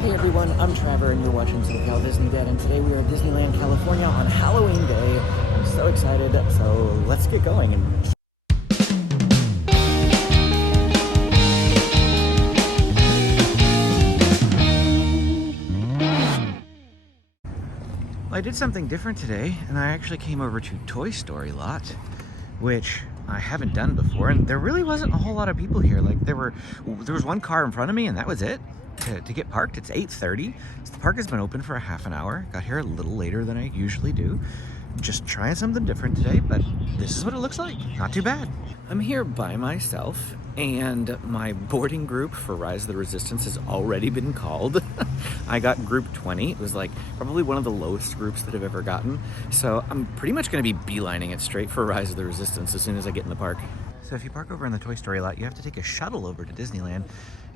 Hey everyone, I'm Trevor and you're watching SoCal Disney Dead, and today we are at Disneyland, California on Halloween Day. I'm so excited, so let's get going. Well, I did something different today, and I actually came over to Toy Story Lot, which I haven't done before, and there really wasn't a whole lot of people here. Like there was one car in front of me and that was it. To get parked, it's 8:30. So the park has been open for a half an hour. Got here a little later than I usually do. Just trying something different today, but this is what it looks like. Not too bad. I'm here by myself, and my boarding group for Rise of the Resistance has already been called. I got group 20. It was like probably one of the lowest groups that I've ever gotten. So I'm pretty much going to be beelining it straight for Rise of the Resistance as soon as I get in the park. So if you park over in the Toy Story lot, you have to take a shuttle over to Disneyland.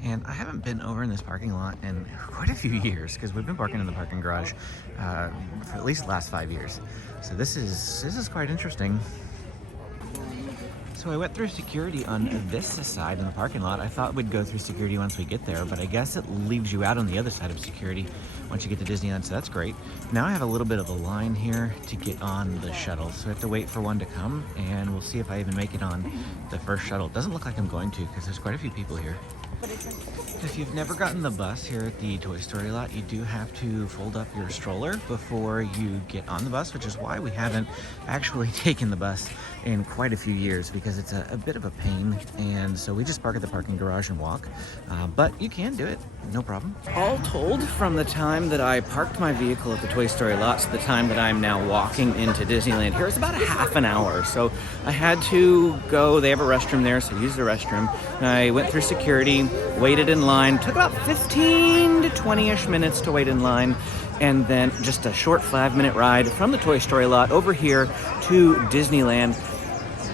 And I haven't been over in this parking lot in quite a few years because we've been parking in the parking garage for at least the last 5 years. So this is quite interesting. So I went through security on this side in the parking lot. I thought we'd go through security once we get there, but I guess it leaves you out on the other side of security once you get to Disneyland, so that's great. Now I have a little bit of a line here to get on the shuttle, so I have to wait for one to come, and we'll see if I even make it on the first shuttle. It doesn't look like I'm going to because there's quite a few people here. If you've never gotten the bus here at the Toy Story lot, you do have to fold up your stroller before you get on the bus, which is why we haven't actually taken the bus in quite a few years, because it's a bit of a pain, and so we just park at the parking garage and walk, but you can do it, no problem. All told, from the time that I parked my vehicle at the Toy Story lot to the time that I'm now walking into Disneyland here is about a half an hour. So I had to go, they have a restroom there, so I used the restroom. I went through security, waited in line, took about 15 to 20-ish minutes to wait in line, and then just a short 5-minute ride from the Toy Story lot over here to Disneyland.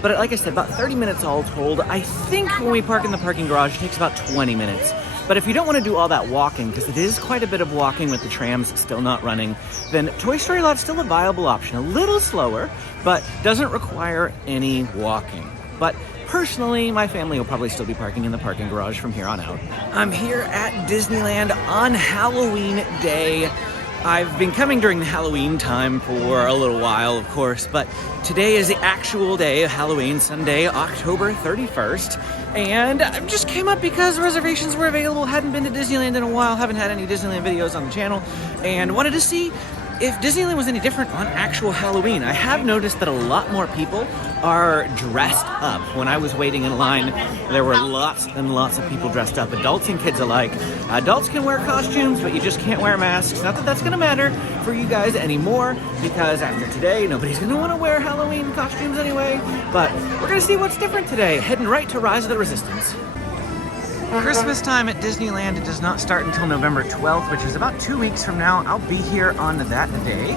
But like I said, about 30 minutes all told. I think when we park in the parking garage, it takes about 20 minutes. But if you don't want to do all that walking, because it is quite a bit of walking with the trams still not running, then Toy Story Lot's still a viable option. A little slower, but doesn't require any walking. But personally, my family will probably still be parking in the parking garage from here on out. I'm here at Disneyland on Halloween Day. I've been coming during the Halloween time for a little while, of course, but today is the actual day of Halloween, Sunday, October 31st. And I just came up because reservations were available. Hadn't been to Disneyland in a while, haven't had any Disneyland videos on the channel, and wanted to see if Disneyland was any different on actual Halloween. I have noticed that a lot more people are dressed up. When I was waiting in line, there were lots and lots of people dressed up, adults and kids alike. Adults can wear costumes, but you just can't wear masks. Not that that's gonna matter for you guys anymore, because after today, nobody's gonna wanna wear Halloween costumes anyway, but we're gonna see what's different today, heading right to Rise of the Resistance. Christmas time at Disneyland, it does not start until November 12th, which is about 2 weeks from now. I'll be here on that day.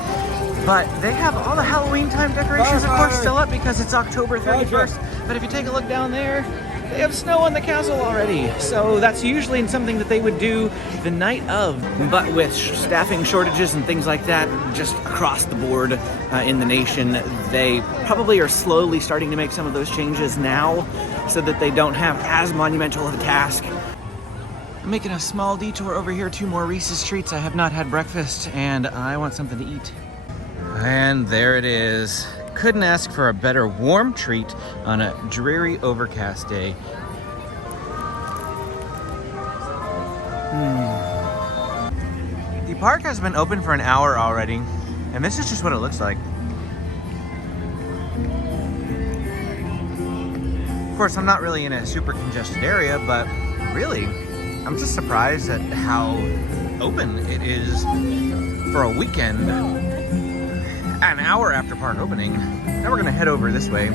But they have all the Halloween time decorations, of course, still up because it's October 31st. But if you take a look down there, they have snow on the castle already. So that's usually something that they would do the night of. But with staffing shortages and things like that, just across the board in the nation, they probably are slowly starting to make some of those changes now so that they don't have as monumental of a task. I'm making a small detour over here to more Reese's Treats. I have not had breakfast and I want something to eat. And there it is. Couldn't ask for a better warm treat on a dreary, overcast day. The park has been open for an hour already, and this is just what it looks like. Of course, I'm not really in a super congested area, but really, I'm just surprised at how open it is for a weekend. An hour after park opening. Now we're gonna head over this way,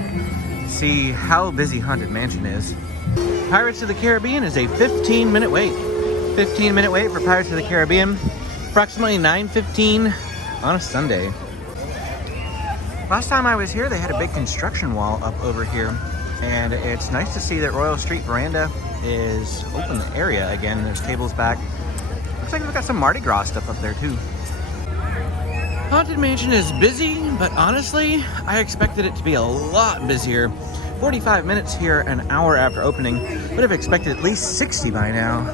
see how busy Haunted Mansion is. Pirates of the Caribbean is a 15-minute wait. 15-minute wait for Pirates of the Caribbean. Approximately 9:15 on a Sunday. Last time I was here, they had a big construction wall up over here, and it's nice to see that Royal Street Veranda is open area again. There's tables back. Looks like we've got some Mardi Gras stuff up there too. Haunted Mansion is busy, but honestly, I expected it to be a lot busier. 45 minutes here, an hour after opening. Would have expected at least 60 by now.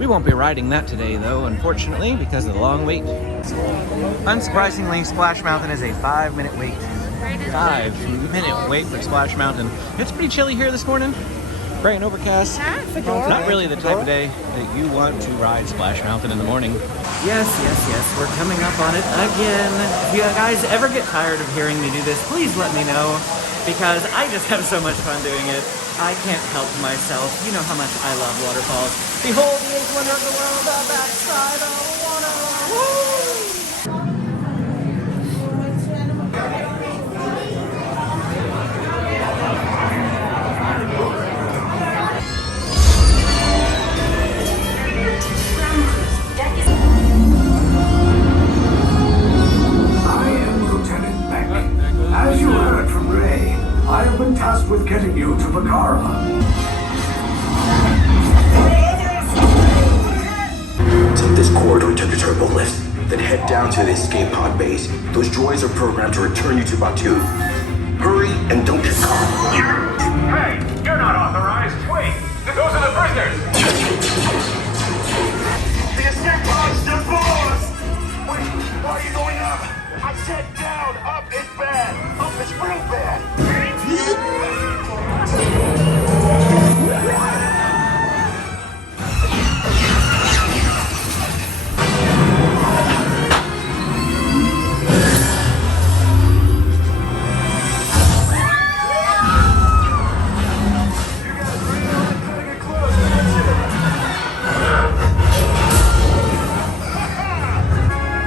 We won't be riding that today though, unfortunately, because of the long wait. Unsurprisingly, Splash Mountain is a 5-minute wait. 5-minute wait for Splash Mountain. It's pretty chilly here this morning. Gray and overcast. Not really the type of day that you want to ride Splash Mountain in the morning. Yes, we're coming up on it again. If you guys ever get tired of hearing me do this, please let me know, because I just have so much fun doing it. I can't help myself. You know how much I love waterfalls. Behold the eighth wonder of the world, the backside of water. Woo! As you heard from Ray, I have been tasked with getting you to Bagara. Take this corridor to the turbo lift, then head down to the escape pod base. Those droids are programmed to return you to Batuu. Hurry and don't get caught. Hey, you're not authorized. Wait, those are the prisoners. The escape pod's divorced. Wait, why are you going up? I said down. Up is bad. Up is real bad.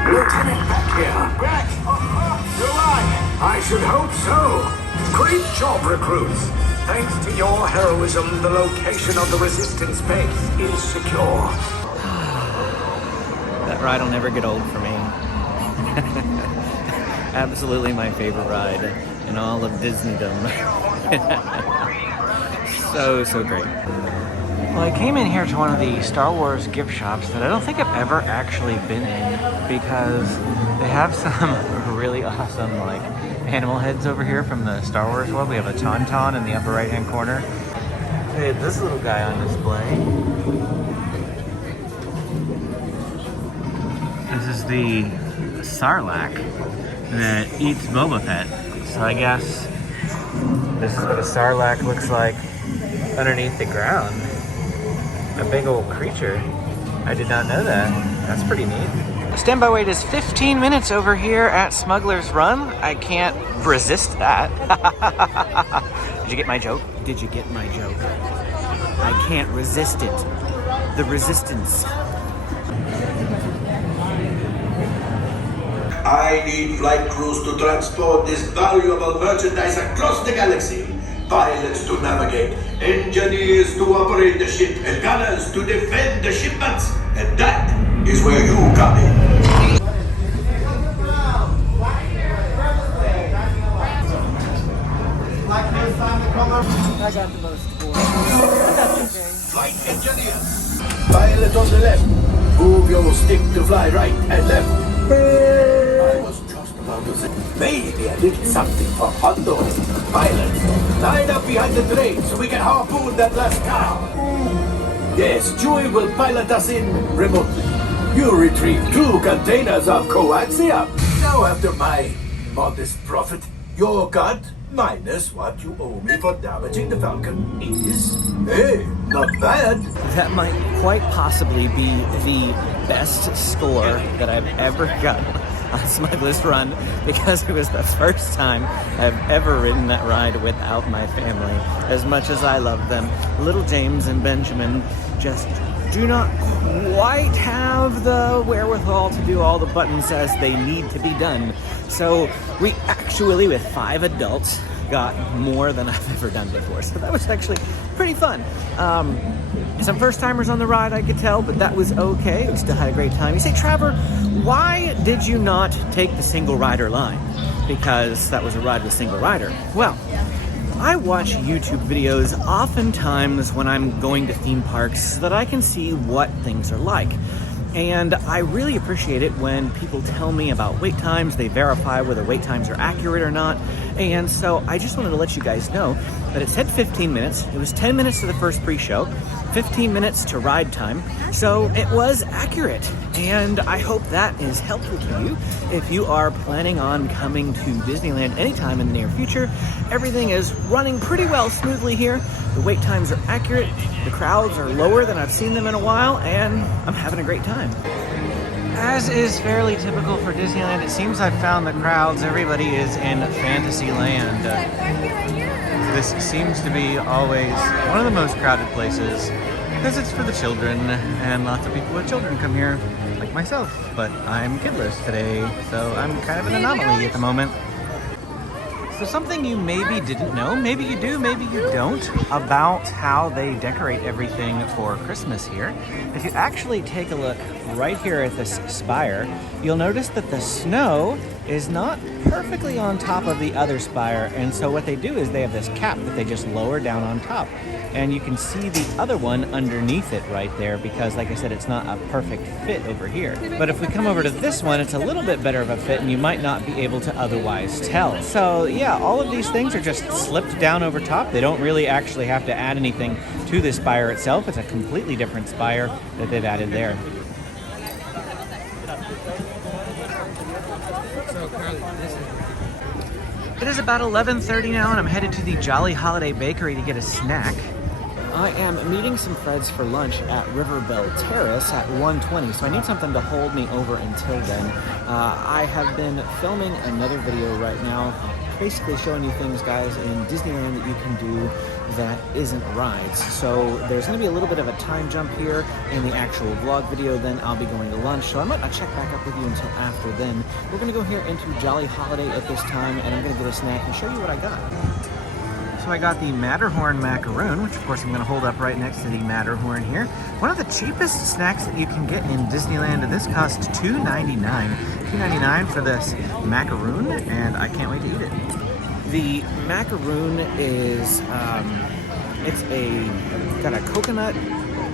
Lieutenant back here. Back? You're right. I should hope so. Great job, recruits. Thanks to your heroism, the location of the Resistance base is secure. That ride will never get old for me. Absolutely my favorite ride in all of Disneydom. So great. Well, I came in here to one of the Star Wars gift shops that I don't think I've ever actually been in, because they have some really awesome like animal heads over here from the Star Wars world. We have a Tauntaun in the upper right hand corner. Hey, this little guy on display. This is the Sarlacc that eats Boba Fett. So I guess this is what a Sarlacc looks like underneath the ground. A big old creature. I did not know that. That's pretty neat. Standby wait is 15 minutes over here at Smuggler's Run. I can't resist that. Did you get my joke? Did you get my joke? I can't resist it. The resistance. I need flight crews to transport this valuable merchandise across the galaxy. Pilots to navigate, engineers to operate the ship, and gunners to defend the shipments. And that is where you come in. I got the most for it. Flight engineers. Pilot on the left. Move your stick to fly right and left. I was just about to say, maybe a little something for hot dogs. Pilots, line up behind the train so we can harpoon that last car. Yes, Chewie will pilot us in remotely. You retrieve 2 containers of coaxium. Now, after my modest profit, your cut minus what you owe me for damaging the Falcon is, hey, not bad. That might quite possibly be the best score that I've ever gotten on Smuggler's Run, because it was the first time I've ever ridden that ride without my family. As much as I love them, little James and Benjamin just do not quite have the wherewithal to do all the buttons as they need to be done. So we actually, with 5 adults, got more than I've ever done before. So that was actually pretty fun. Some first timers on the ride, I could tell, but that was okay. We still had a great time. You say, Trevor, why did you not take the single rider line? Because that was a ride with single rider. Well, I watch YouTube videos oftentimes when I'm going to theme parks so that I can see what things are like. And I really appreciate it when people tell me about wait times, they verify whether wait times are accurate or not. And so I just wanted to let you guys know that it said 15 minutes. It was 10 minutes to the first pre-show, 15 minutes to ride time, so it was accurate. And I hope that is helpful to you if you are planning on coming to Disneyland anytime in the near future. Everything is running pretty well smoothly here. The wait times are accurate, the crowds are lower than I've seen them in a while, and I'm having a great time. As is fairly typical for Disneyland, it seems I've found the crowds. Everybody is in Fantasyland. This seems to be always one of the most crowded places because it's for the children, and lots of people with children come here, like myself. But I'm kidless today, so I'm kind of an anomaly at the moment. So something you maybe didn't know, maybe you do, maybe you don't, about how they decorate everything for Christmas here. If you actually take a look right here at this spire, you'll notice that the snow is not perfectly on top of the other spire, and so what they do is they have this cap that they just lower down on top. And you can see the other one underneath it right there because, like I said, it's not a perfect fit over here. But if we come over to this one, it's a little bit better of a fit and you might not be able to otherwise tell. So yeah, all of these things are just slipped down over top. They don't really actually have to add anything to this spire itself. It's a completely different spire that they've added there. It is about 11:30 now and I'm headed to the Jolly Holiday Bakery to get a snack. I am meeting some friends for lunch at Riverbell Terrace at 1:20, so I need something to hold me over until then. I have been filming another video right now, basically showing you things, guys, in Disneyland that you can do that isn't rides. So there's going to be a little bit of a time jump here in the actual vlog video, then I'll be going to lunch, so I might not check back up with you until after then. We're going to go here into Jolly Holiday at this time, and I'm going to get a snack and show you what I got. So I got the Matterhorn Macaroon, which of course I'm going to hold up right next to the Matterhorn here. One of the cheapest snacks that you can get in Disneyland. This costs $2.99. $2.99 for this macaroon, and I can't wait to eat it. The macaroon is, got a coconut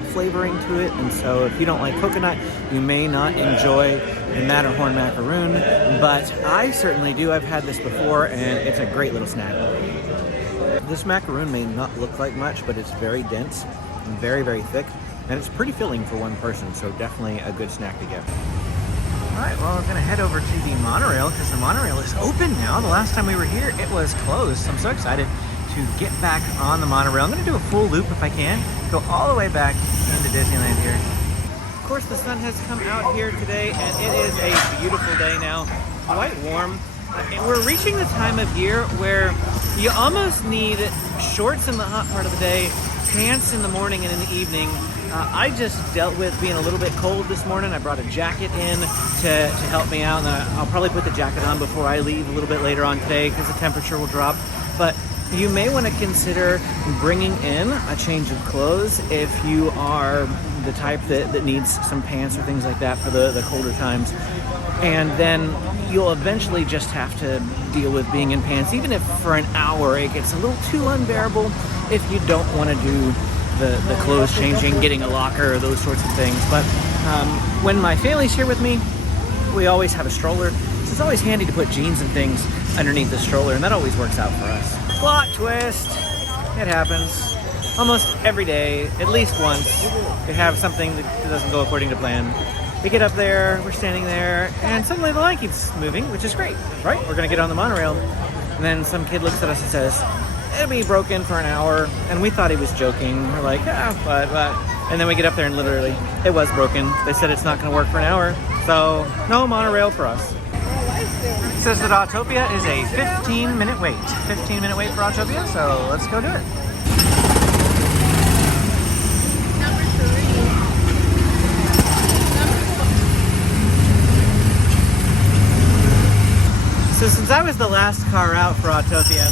flavoring to it, and so if you don't like coconut, you may not enjoy the Matterhorn Macaroon, but I certainly do. I've had this before, and it's a great little snack. This macaroon may not look like much, but it's very dense and very, very thick, and it's pretty filling for one person, so definitely a good snack to get. All right, well, we're gonna head over to the monorail because the monorail is open now. The last time we were here, it was closed, so I'm so excited to get back on the monorail. I'm gonna do a full loop if I can, go all the way back into Disneyland here. Of course, the sun has come out here today, and it is a beautiful day now, quite warm. We're reaching the time of year where you almost need shorts in the hot part of the day, pants in the morning and in the evening. I just dealt with being a little bit cold this morning. I brought a jacket in to help me out, and I'll probably put the jacket on before I leave a little bit later on today because the temperature will drop. But you may want to consider bringing in a change of clothes if you are the type that needs some pants or things like that for the colder times. And then you'll eventually just have to deal with being in pants. Even if for an hour it gets a little too unbearable if you don't want to do the clothes changing, getting a locker, or those sorts of things. But when my family's here with me, we always have a stroller. So it's always handy to put jeans and things underneath the stroller, and that always works out for us. Plot twist. It happens almost every day, at least once. We have something that doesn't go according to plan. We get up there, we're standing there, and suddenly the line keeps moving, which is great, right? We're gonna get on the monorail, and then some kid looks at us and says, it'll be broken for an hour, and we thought he was joking. We're like, but, and then we get up there and literally, it was broken. They said it's not gonna work for an hour, so no monorail for us. It says that Autopia is a 15-minute wait. 15-minute wait for Autopia, so let's go do it. So since I was the last car out for Autopia,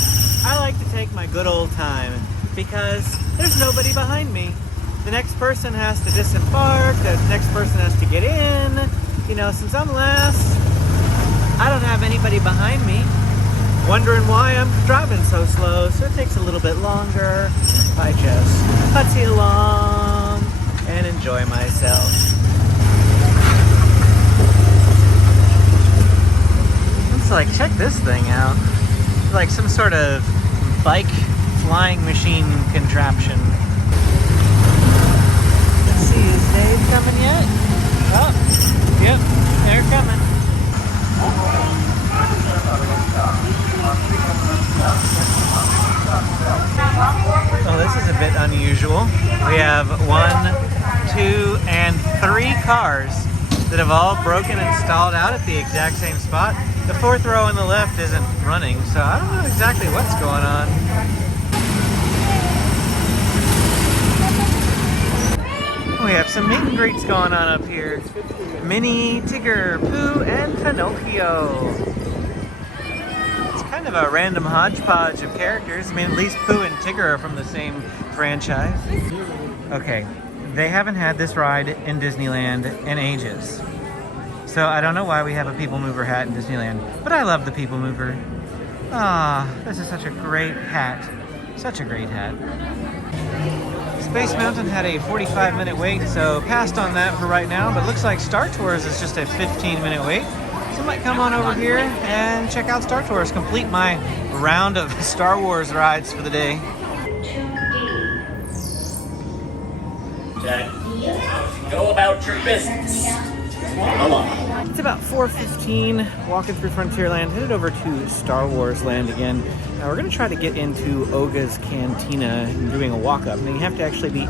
I like to take my good old time because there's nobody behind me. The next person has to disembark, the next person has to get in. You know, since I'm last, I don't have anybody behind me wondering why I'm driving so slow, so it takes a little bit longer. I just putsy along and enjoy myself. It's like, check this thing out. It's like some sort of bike flying machine contraption. wave coming yet? Oh, yep, they're coming. Oh, this is a bit unusual. We have 1, 2, and 3 cars that have all broken and stalled out at the exact same spot. The 4th row on the left isn't running, so I don't know exactly what's going on. We have some meet and greets going on up here. Minnie, Tigger, Pooh, and Pinocchio. It's kind of a random hodgepodge of characters. I mean, at least Pooh and Tigger are from the same franchise. Okay, they haven't had this ride in Disneyland in ages. So I don't know why we have a People Mover hat in Disneyland, but I love the People Mover. Ah, this is such a great hat. Such a great hat. Space Mountain had a 45-minute wait, so passed on that for right now, but looks like Star Tours is just a 15-minute wait. So I might come on over here and check out Star Tours, complete my round of Star Wars rides for the day. Go about your business. It's about 4:15, walking through Frontierland, headed over to Star Wars Land again. Now we're going to try to get into Oga's Cantina and doing a walk-up. Now you have to actually be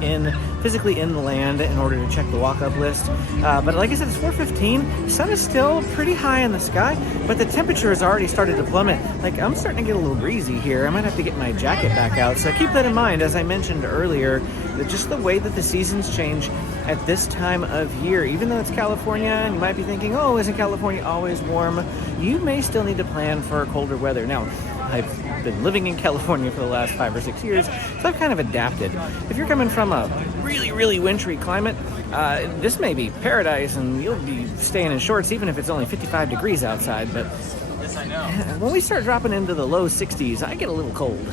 physically in the land in order to check the walk-up list. But like I said, it's 4:15. The sun is still pretty high in the sky, but the temperature has already started to plummet. Like, I'm starting to get a little breezy here. I might have to get my jacket back out. So keep that in mind, as I mentioned earlier, that just the way that the seasons change at this time of year. Even though it's California, and you might be thinking, oh, isn't California always warm? You may still need to plan for colder weather. Now, I've been living in California for the last 5 or 6 years, so I've kind of adapted. If you're coming from a really, really wintry climate, this may be paradise, and you'll be staying in shorts even if it's only 55 degrees outside. But yes, I know. When we start dropping into the low 60s, I get a little cold.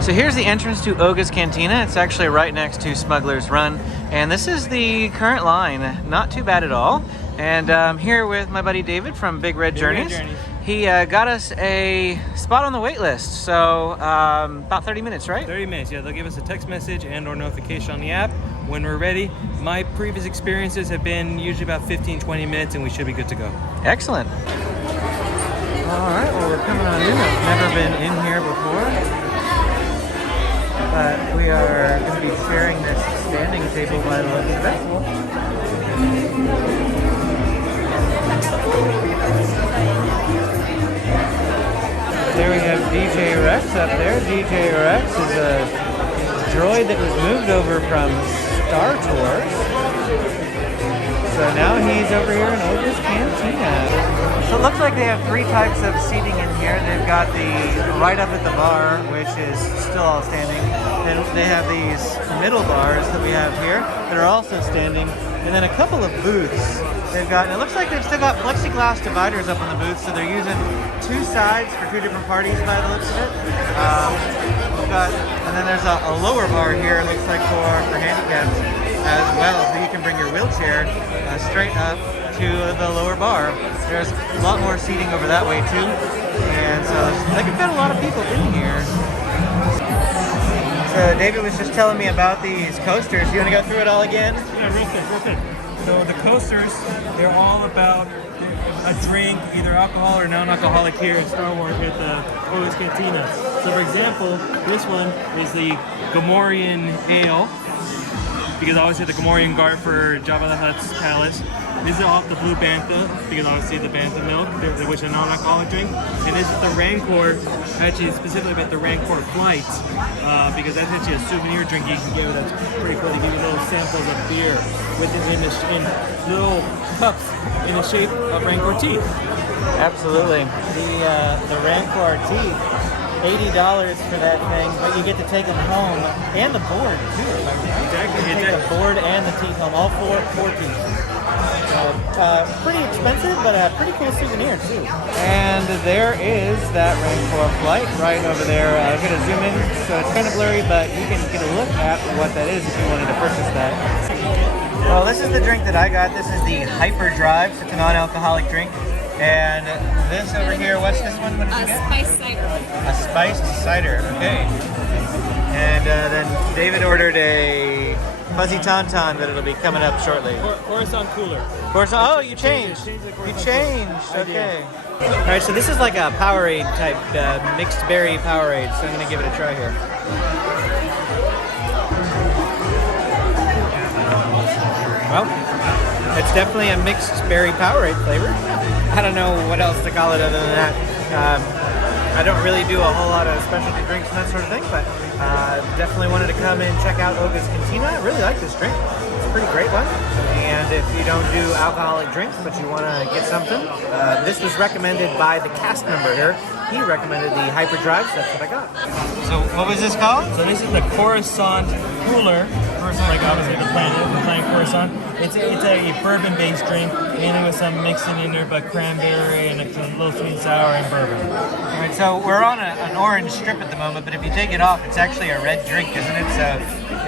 So here's the entrance to Oga's Cantina. It's actually right next to Smuggler's Run. And this is the current line. Not too bad at all. And I'm here with my buddy David from Big Red Journeys. He got us a spot on the wait list. So about 30 minutes, right? 30 minutes, yeah. They'll give us a text message and or notification on the app when we're ready. My previous experiences have been usually about 15, 20 minutes, and we should be good to go. Excellent. All right, well, we're coming on in. I've never been in here before. But we are going to be sharing this standing table by the looks of it. There we have DJ Rex up there. DJ Rex is a droid that was moved over from Star Tours. So now he's over here in Oga's Cantina. So it looks like they have 3 types of seating in here. They've got the right up at the bar, which is still all standing. Then they have these middle bars that we have here that are also standing. And then a couple of booths they've got. And it looks like they've still got plexiglass dividers up on the booths, so they're using 2 sides for 2 different parties by the looks of it. And then there's a lower bar here, it looks like for handicaps as well, so you can bring your wheelchair straight up to the lower bar. There's a lot more seating over that way too, and so they can fit a lot of people in here. So David was just telling me about these coasters. You want to go through it all again? Yeah, real quick. So the coasters, they're all about a drink, either alcohol or non-alcoholic here in Star Wars with Oga's Cantina. So for example, this one is the Gamorrean Ale, because obviously the Gamorrean guard for Jabba the Hutt's palace. This is off the Blue Bantha, because obviously the Bantha milk, which is a non-alcoholic drink. And this is the Rancor, actually specifically about the Rancor Flight, because that's actually a souvenir drink you can get. That's pretty cool. They give you little samples of beer in little cups in the shape of Rancor teeth. Absolutely. The Rancor teeth, $80 for that thing, but you get to take them home and the board too. Exactly. You take the board and the teeth home, all four teeth. Pretty expensive, but a pretty cool souvenir too. And there is that Rancor Flight right over there. I'm going to zoom in, so it's kind of blurry, but you can get a look at what that is if you wanted to purchase that. Well, this is the drink that I got. This is the Hyper Drive. So it's a non-alcoholic drink. And this over here, what's this one? What did you get? Spiced cider. A spiced cider, okay. And then David ordered a Fuzzy Tauntaun, but it'll be coming up shortly. Coruscant Cooler. Coruscant. Oh, you changed. Changed the You Coruscant changed. Cooler. I did. Okay. All right, so this is like a Powerade type mixed berry Powerade. So I'm gonna give it a try here. Well, it's definitely a mixed berry Powerade flavor. I don't know what else to call it other than that. I don't really do a whole lot of specialty drinks and that sort of thing, but definitely wanted to come and check out Oga's Cantina. I really like this drink. It's a pretty great one. And if you don't do alcoholic drinks, but you want to get something, this was recommended by the cast member here. He recommended the Hyperdrive, so that's what I got. So what was this called? So this is the Coruscant Cooler. Like obviously the planet Coruscant. It's a bourbon-based drink, mainly with some mixing in there, but cranberry and a little sweet and sour and bourbon. All right, so we're on an orange strip at the moment, but if you take it off, it's actually a red drink, isn't it? So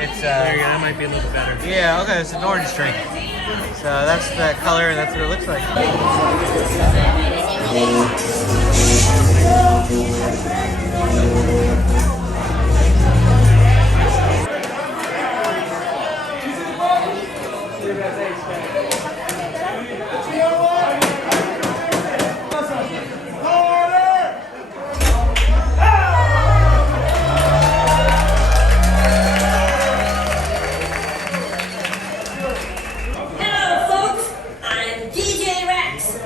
it's There you go, that might be a little better. yeah, okay, it's an orange drink. So that's the color, and that's what it looks like. Hello, folks. I'm DJ Rex.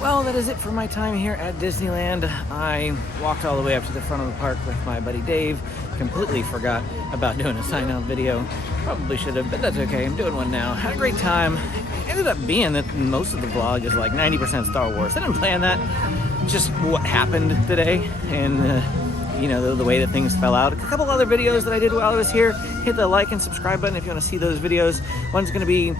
Well, that is it for my time here at Disneyland. I walked all the way up to the front of the park with my buddy Dave. Completely forgot about doing a sign-out video. Probably should have, but that's okay. I'm doing one now. Had a great time. Ended up being that most of the vlog is like 90% Star Wars. I didn't plan that. Just what happened today, and you know, the way that things fell out. A couple other videos that I did while I was here. Hit the like and subscribe button if you want to see those videos. One's going to be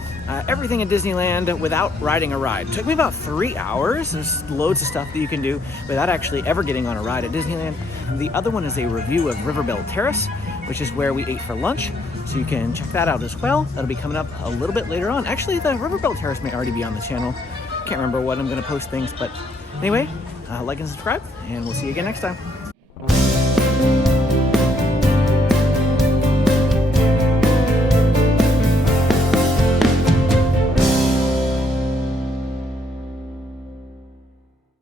everything at Disneyland without riding a ride. Took me about 3 hours. There's loads of stuff that you can do without actually ever getting on a ride at Disneyland. The other one is a review of Riverbell Terrace, which is where we ate for lunch. So you can check that out as well. That'll be coming up a little bit later on. Actually, the Riverbell Terrace may already be on the channel. Can't remember what I'm going to post things, but anyway, like and subscribe, and we'll see you again next time.